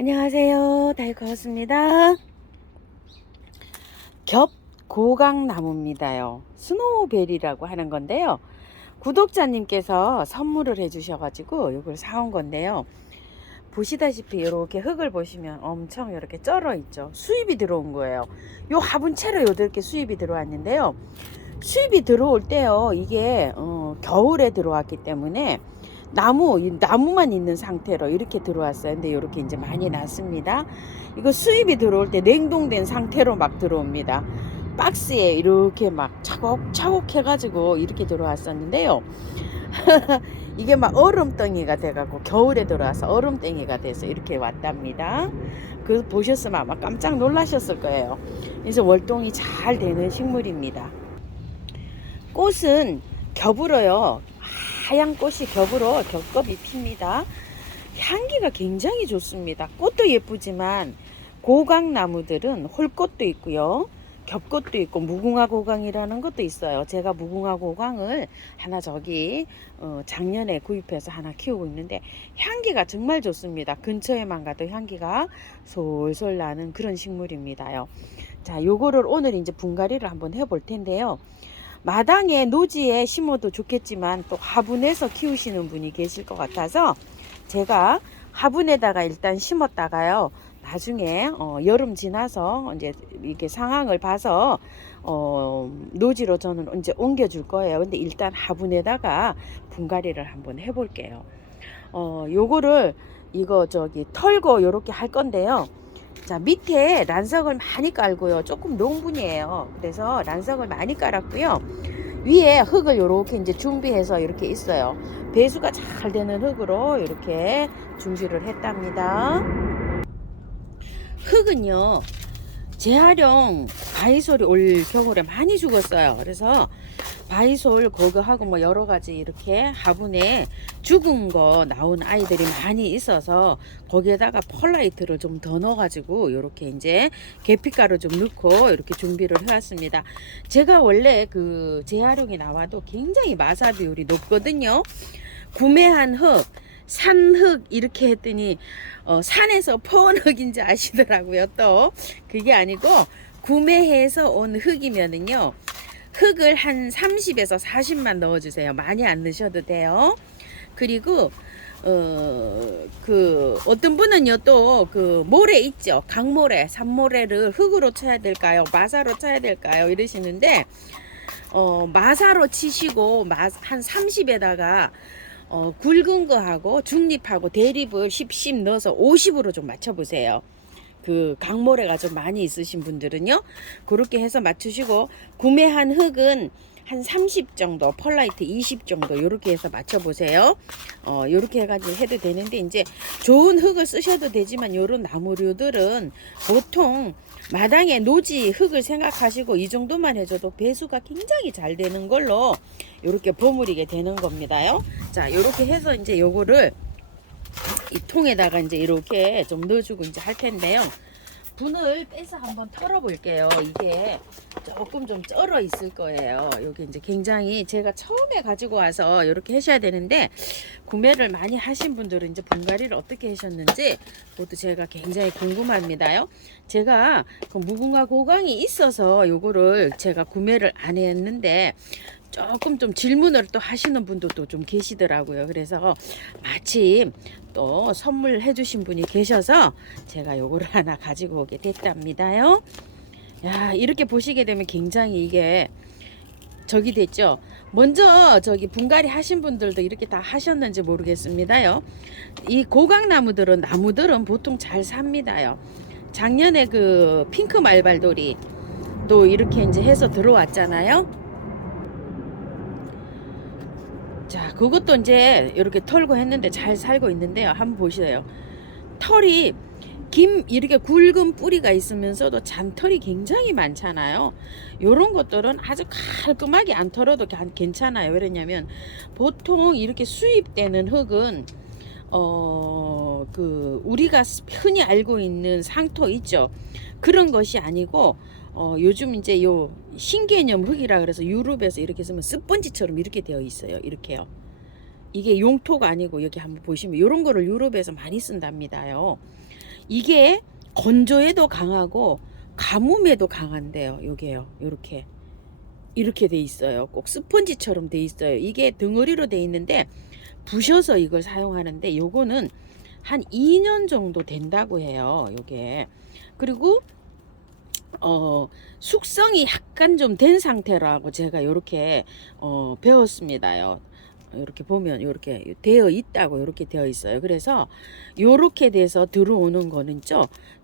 안녕하세요. 다이코였습니다. 겹고강나무입니다요. 스노우베리라고 하는 건데요. 구독자님께서 선물을 해주셔가지고 이걸 사온 건데요. 보시다시피 이렇게 흙을 보시면 엄청 이렇게 쩔어 있죠. 수입이 들어온 거예요. 요 화분채로 이렇게 수입이 들어왔는데요. 수입이 들어올 때요. 이게 겨울에 들어왔기 때문에 나무만 있는 상태로 이렇게 들어왔어요. 근데 이렇게 이제 많이 났습니다. 이거 수입이 들어올 때 냉동된 상태로 막 들어옵니다. 박스에 이렇게 막 차곡차곡 해가지고 이렇게 들어왔었는데요. 이게 막 얼음덩이가 돼갖고 겨울에 들어와서 얼음덩이가 돼서 이렇게 왔답니다. 그 보셨으면 아마 깜짝 놀라셨을 거예요. 그래서 월동이 잘 되는 식물입니다. 꽃은 겹으로요. 하얀 꽃이 겹으로 겹겹이 핍니다. 향기가 굉장히 좋습니다. 꽃도 예쁘지만 고강나무들은 홀꽃도 있고요. 겹꽃도 있고 무궁화 고강이라는 것도 있어요. 제가 무궁화 고강을 하나 저기 작년에 구입해서 하나 키우고 있는데 향기가 정말 좋습니다. 근처에만 가도 향기가 솔솔 나는 그런 식물입니다요. 자, 요거를 오늘 이제 분갈이를 한번 해볼 텐데요. 마당에 노지에 심어도 좋겠지만 또 화분에서 키우시는 분이 계실 것 같아서 제가 화분에다가 일단 심었다가요. 나중에 여름 지나서 이제 이렇게 상황을 봐서 노지로 저는 이제 옮겨 줄 거예요. 근데 일단 화분에다가 분갈이를 한번 해 볼게요. 요거를 이거 저기 털고 요렇게 할 건데요. 자, 밑에 란석을 많이 깔고요. 조금 농분이에요. 그래서 란석을 많이 깔았고요. 위에 흙을 이렇게 이제 준비해서 이렇게 있어요. 배수가 잘 되는 흙으로 이렇게 준비를 했답니다. 흙은요, 재활용 바이솔이 올 겨울에 많이 죽었어요. 그래서 바이솔 그거하고 뭐 여러 가지 이렇게 화분에 죽은 거 나온 아이들이 많이 있어서 거기에다가 펄라이트를 좀 더 넣어가지고 이렇게 이제 계피가루 좀 넣고 이렇게 준비를 해왔습니다. 제가 원래 그 재활용이 나와도 굉장히 마사 비율이 높거든요. 구매한 흙, 산흙 이렇게 했더니 산에서 퍼온 흙인지 아시더라고요. 또 그게 아니고 구매해서 온 흙이면은요. 흙을 한 30에서 40만 넣어주세요. 많이 안 넣으셔도 돼요. 그리고 어떤 분은요 또 그 모래 있죠. 강모래, 산모래를 흙으로 쳐야 될까요? 마사로 쳐야 될까요? 이러시는데 마사로 치시고 한 30에다가 굵은 거하고 중립하고 대립을 10 넣어서 50으로 좀 맞춰보세요. 그 강모래가 좀 많이 있으신 분들은요 그렇게 해서 맞추시고 구매한 흙은 한 30 정도 펄라이트 20 정도 이렇게 해서 맞춰 보세요. 이렇게 해가지고 해도 되는데 이제 좋은 흙을 쓰셔도 되지만 이런 나무류들은 보통 마당에 노지 흙을 생각하시고 이 정도만 해줘도 배수가 굉장히 잘 되는 걸로 이렇게 버무리게 되는 겁니다요. 자, 이렇게 해서 이제 요거를 이 통에다가 이제 이렇게 좀 넣어주고 이제 할 텐데요. 분을 빼서 한번 털어 볼게요. 이게 조금 좀 쩔어 있을 거예요. 여기 이제 굉장히 제가 처음에 가지고 와서 이렇게 하셔야 되는데 구매를 많이 하신 분들은 이제 분갈이를 어떻게 하셨는지 그것도 제가 굉장히 궁금합니다요. 제가 그 무궁화 고강이 있어서 요거를 제가 구매를 안 했는데 조금 좀 질문을 또 하시는 분들도 좀 계시더라고요. 그래서 마침 또 선물해 주신 분이 계셔서 제가 요거를 하나 가지고 오게 됐답니다요. 야, 이렇게 보시게 되면 굉장히 이게 저기 됐죠. 먼저 저기 분갈이 하신 분들도 이렇게 다 하셨는지 모르겠습니다요. 이 고강나무들은 보통 잘 삽니다요. 작년에 그 핑크 말발돌이 또 이렇게 이제 해서 들어왔잖아요. 자, 그것도 이제 이렇게 털고 했는데 잘 살고 있는데요. 한번 보세요. 털이 이렇게 굵은 뿌리가 있으면서도 잔털이 굉장히 많잖아요. 요런 것들은 아주 깔끔하게 안 털어도 괜찮아요. 왜냐면 보통 이렇게 수입되는 흙은 우리가 흔히 알고 있는 상토 있죠. 그런 것이 아니고 요즘 이제 요 신개념 흙이라 그래서 유럽에서 이렇게 쓰면 스펀지처럼 이렇게 되어 있어요. 이렇게요. 이게 용토가 아니고 여기 한번 보시면 이런 거를 유럽에서 많이 쓴답니다요. 이게 건조에도 강하고 가뭄에도 강한데요. 요게요. 이렇게 돼 있어요. 꼭 스펀지처럼 돼 있어요. 이게 덩어리로 돼 있는데 부셔서 이걸 사용하는데 요거는 한 2년 정도 된다고 해요. 요게. 그리고 숙성이 약간 좀 된 상태라고 제가 요렇게 배웠습니다요. 이렇게 보면 이렇게 되어 있다고 이렇게 되어 있어요. 그래서 요렇게 돼서 들어오는 거는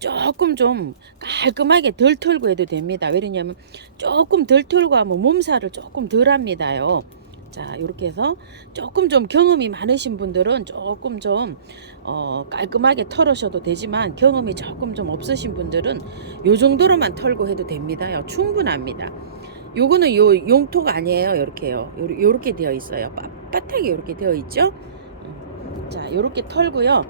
조금 좀 깔끔하게 덜 털고 해도 됩니다. 왜냐면 조금 덜 털고 하면 몸살을 조금 덜 합니다요. 자, 이렇게 해서 조금 좀 경험이 많으신 분들은 조금 좀 깔끔하게 털으셔도 되지만, 경험이 조금 좀 없으신 분들은 요 정도로만 털고 해도 됩니다요. 충분합니다. 요거는 요 용토가 아니에요. 요렇게요. 요렇게 되어 있어요. 빳빳하게 요렇게 되어 있죠. 자, 요렇게 털고요.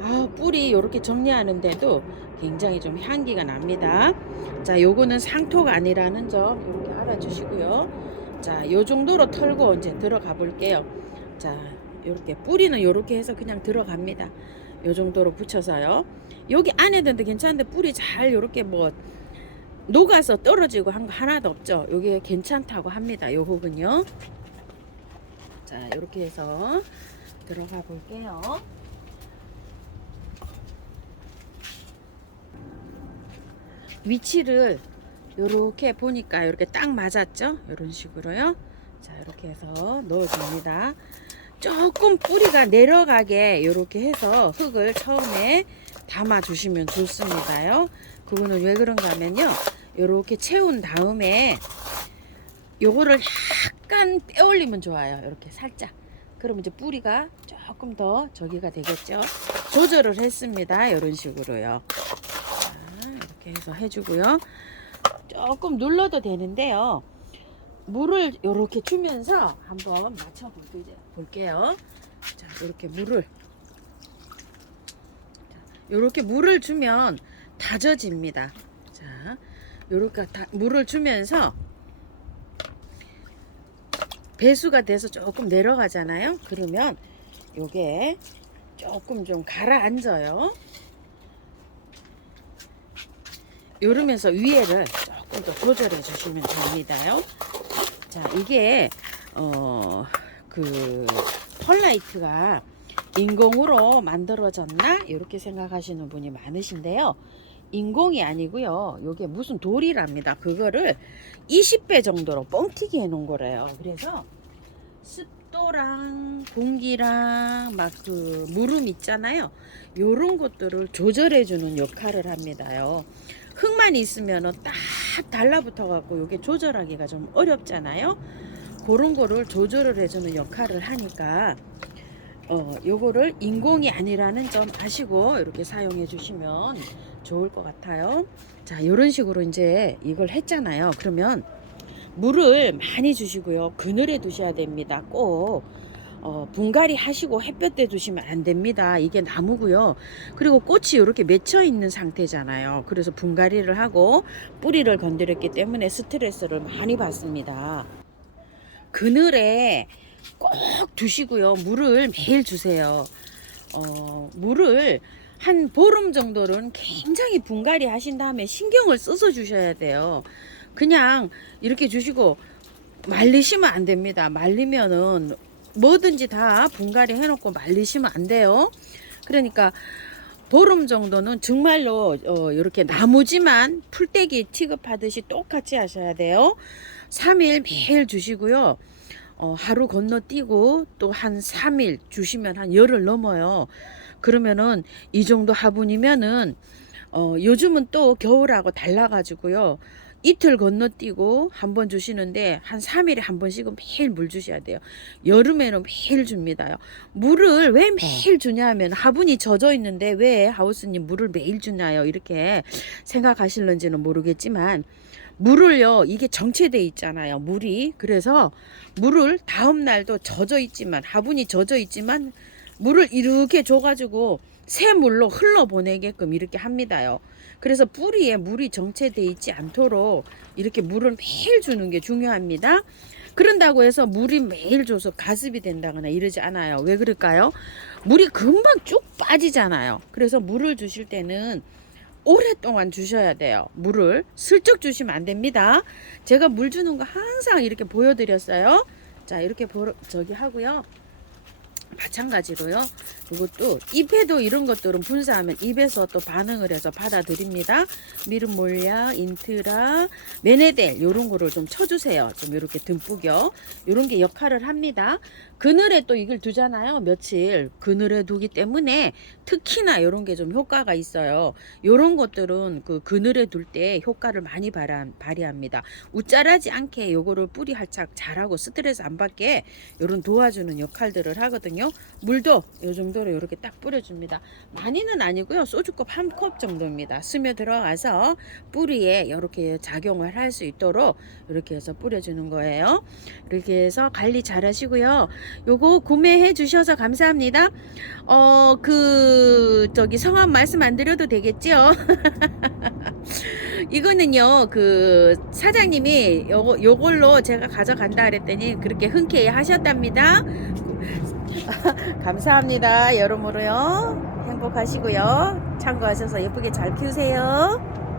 아, 뿌리 요렇게 정리하는데도 굉장히 좀 향기가 납니다. 자, 요거는 상토가 아니라는 점 이렇게 알아주시고요. 자, 요 정도로 털고 이제 들어가 볼게요. 자, 요렇게 뿌리는 요렇게 해서 그냥 들어갑니다. 요 정도로 붙여서요. 여기 안에도 괜찮은데 뿌리 잘 요렇게 뭐 녹아서 떨어지고 한 거 하나도 없죠. 요게 괜찮다고 합니다. 요 혹은요. 자, 요렇게 해서 들어가 볼게요. 위치를 요렇게 보니까 이렇게 딱 맞았죠. 이런 식으로요. 자, 이렇게 해서 넣어줍니다. 조금 뿌리가 내려가게 이렇게 해서 흙을 처음에 담아 주시면 좋습니다요. 그거는 왜 그런가 하면요, 이렇게 채운 다음에 요거를 약간 빼올리면 좋아요. 이렇게 살짝. 그러면 이제 뿌리가 조금 더 저기가 되겠죠. 조절을 했습니다. 이런 식으로요. 자, 이렇게 해서 해주고요. 조금 눌러도 되는데요. 물을 이렇게 주면서 한번 맞춰 볼게요. 자, 이렇게 이렇게 물을 주면 다져집니다. 자, 이렇게 물을 주면서 배수가 돼서 조금 내려가잖아요. 그러면 요게 조금 좀 가라앉아요. 이러면서 위에를 조금 더 조절해 주시면 됩니다요. 자, 이게 그 펄라이트가 인공으로 만들어졌나 이렇게 생각하시는 분이 많으신데요. 인공이 아니고요. 요게 무슨 돌이랍니다. 그거를 20배 정도로 뻥튀기 해 놓은 거래요. 그래서 습도랑 공기랑 막 그 무름 있잖아요. 요런 것들을 조절해 주는 역할을 합니다요. 흙만 있으면 딱 달라붙어 갖고 요게 조절하기가 좀 어렵잖아요. 그런 거를 조절을 해주는 역할을 하니까 요거를 인공이 아니라는 점 아시고 이렇게 사용해 주시면 좋을 것 같아요. 자, 요런 식으로 이제 이걸 했잖아요. 그러면 물을 많이 주시고요. 그늘에 두셔야 됩니다. 꼭 분갈이 하시고 햇볕에 두시면 안 됩니다. 이게 나무고요. 그리고 꽃이 이렇게 맺혀 있는 상태잖아요. 그래서 분갈이를 하고 뿌리를 건드렸기 때문에 스트레스를 많이 받습니다. 그늘에 꼭 두시고요. 물을 매일 주세요. 물을 한 보름 정도는 굉장히 분갈이 하신 다음에 신경을 써서 주셔야 돼요. 그냥 이렇게 주시고 말리시면 안 됩니다. 말리면은 뭐든지 다 분갈이 해놓고 말리시면 안 돼요. 그러니까 보름 정도는 정말로 이렇게 나무지만 풀떼기 취급하듯이 똑같이 하셔야 돼요. 3일 매일 주시고요. 하루 건너뛰고 또 한 3일 주시면 한 열흘 넘어요. 그러면은 이 정도 화분이면은 요즘은 또 겨울하고 달라가지고요. 이틀 건너뛰고 한 번 주시는데 한 3일에 한 번씩은 매일 물 주셔야 돼요. 여름에는 매일 줍니다요. 물을 왜 매일 주냐 하면 화분이 젖어 있는데 왜 하우스님 물을 매일 주나요? 이렇게 생각하실는지는 모르겠지만 물을요, 이게 정체돼 있잖아요. 물이. 그래서 물을 다음 날도 젖어 있지만, 화분이 젖어 있지만 물을 이렇게 줘가지고 새 물로 흘러보내게끔 이렇게 합니다요. 그래서 뿌리에 물이 정체돼 있지 않도록 이렇게 물을 매일 주는 게 중요합니다. 그런다고 해서 물이 매일 줘서 가습이 된다거나 이러지 않아요. 왜 그럴까요? 물이 금방 쭉 빠지잖아요. 그래서 물을 주실 때는 오랫동안 주셔야 돼요. 물을 슬쩍 주시면 안 됩니다. 제가 물 주는 거 항상 이렇게 보여드렸어요. 자, 이렇게 저기 하고요. 마찬가지로요. 이것도 잎에도 이런 것들은 분사하면 잎에서 또 반응을 해서 받아들입니다. 미름몰약, 인트라, 메네델 이런 거를 좀 쳐주세요. 좀 이렇게 듬뿍요. 이런 게 역할을 합니다. 그늘에 또 이걸 두잖아요. 며칠 그늘에 두기 때문에 특히나 이런 게 좀 효과가 있어요. 이런 것들은 그 그늘에 둘 때 효과를 많이 발휘합니다. 웃자라지 않게 요거를 뿌리 활착 잘하고 스트레스 안 받게 이런 도와주는 역할들을 하거든요. 물도 이 정도로 이렇게 딱 뿌려줍니다. 많이는 아니고요. 소주컵 한 컵 정도입니다. 스며 들어가서 뿌리에 이렇게 작용을 할 수 있도록 이렇게 해서 뿌려주는 거예요. 이렇게 해서 관리 잘 하시고요. 요거 구매해 주셔서 감사합니다. 저기 성함 말씀 안 드려도 되겠죠? 이거는요, 그 사장님이 요걸로 제가 가져간다 그랬더니 그렇게 흔쾌히 하셨답니다. 감사합니다. 여러모로요. 행복하시고요. 참고하셔서 예쁘게 잘 키우세요.